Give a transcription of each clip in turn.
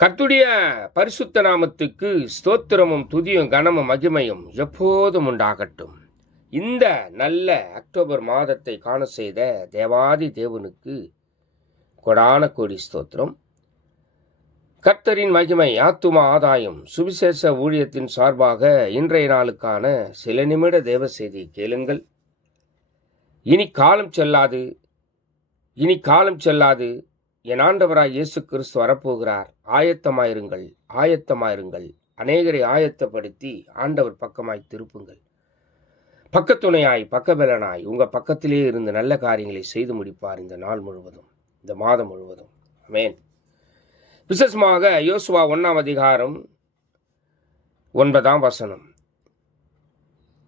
கர்த்தருடைய பரிசுத்த நாமத்துக்கு ஸ்தோத்திரமும் துதியும் கனமும் மகிமையும் எப்போதும் உண்டாகட்டும். இந்த நல்ல அக்டோபர் மாதத்தை காண செய்த தேவாதி தேவனுக்கு கொடான கோடி ஸ்தோத்திரம். கர்த்தரின் மகிமை ஆத்தும ஆதாயம் சுவிசேஷ ஊழியத்தின் சார்பாக இன்றைய நாளுக்கான சில நிமிட தேவ செய்தி கேளுங்கள். இனி காலம் செல்லாது, என் ஆண்டவராய் இயேசு கிறிஸ்து வரப்போகிறார். ஆயத்தமாயிருங்கள். அநேகரை ஆயத்தப்படுத்தி ஆண்டவர் பக்கமாய் திருப்புங்கள். பக்கத்துணையாய் பக்கபலனாய் உங்கள் பக்கத்திலே இருந்து நல்ல காரியங்களை செய்து முடிப்பார் இந்த நாள் முழுவதும், இந்த மாதம் முழுவதும். ஆமென். விசேஷமாக யோசுவா 1 அதிகாரம் 9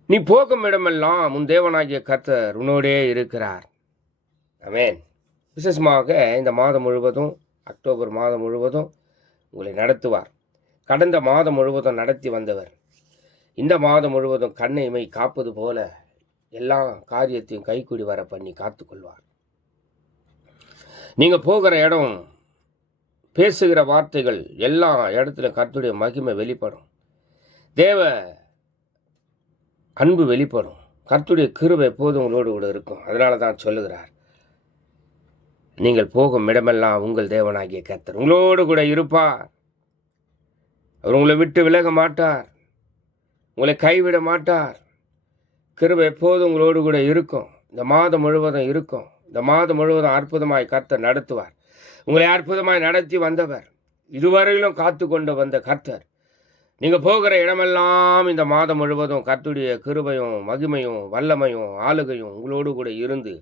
நீ போகும் இடமெல்லாம் உன் தேவனாகிய கர்த்தர் உன்னோடே இருக்கிறார். ஆமென். விசேஷமாக இந்த மாதம் முழுவதும், அக்டோபர் மாதம் முழுவதும் உங்களை நடத்துவார். கடந்த மாதம் முழுவதும் நடத்தி வந்தவர் இந்த மாதம் முழுவதும் கண்ணை இமை காப்பது போல எல்லா காரியத்தையும் கைக்கூடி வர பண்ணி காத்துக்கொள்வார். நீங்கள் போகிற இடம், பேசுகிற வார்த்தைகள், எல்லா இடத்துல கர்த்தருடைய மகிமை வெளிப்படும். தேவ அன்பு வெளிப்படும். கர்த்தருடைய கிருபை எப்போதும் உங்களோடு கூட இருக்கும். அதனால தான் சொல்லுகிறார், நீங்கள் போகும் இடமெல்லாம் உங்கள் தேவனாகிய கர்த்தர் உங்களோடு கூட இருப்பார். அவர் உங்களை விட்டு விலக மாட்டார், உங்களை கைவிட மாட்டார். கிருபை எப்போதும் உங்களோடு கூட இருக்கும். இந்த மாதம் முழுவதும் இருக்கும். இந்த மாதம் முழுவதும் அற்புதமாய் கர்த்தர் நடத்துவார். உங்களை அற்புதமாய் நடத்தி வந்தவர், இதுவரையிலும் காத்து கொண்டு வந்த கர்த்தர். நீங்கள் போகிற இடமெல்லாம் இந்த மாதம் முழுவதும் கர்த்தருடைய கிருபையும் மகிமையும் வல்லமையும் ஆளுகையும் உங்களோடு கூட இருந்து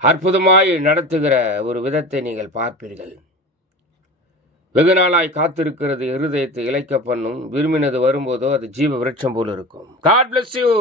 அற்புதமாய் நடத்துகிற ஒரு விதத்தை நீங்கள் பார்ப்பீர்கள். வெகு நாளாய் காத்திருக்கிறது இருதயத்தை இளைக்க பண்ணும். விரும்பினது வரும்போதோ அது ஜீவ விருட்சம் போல இருக்கும். God bless you.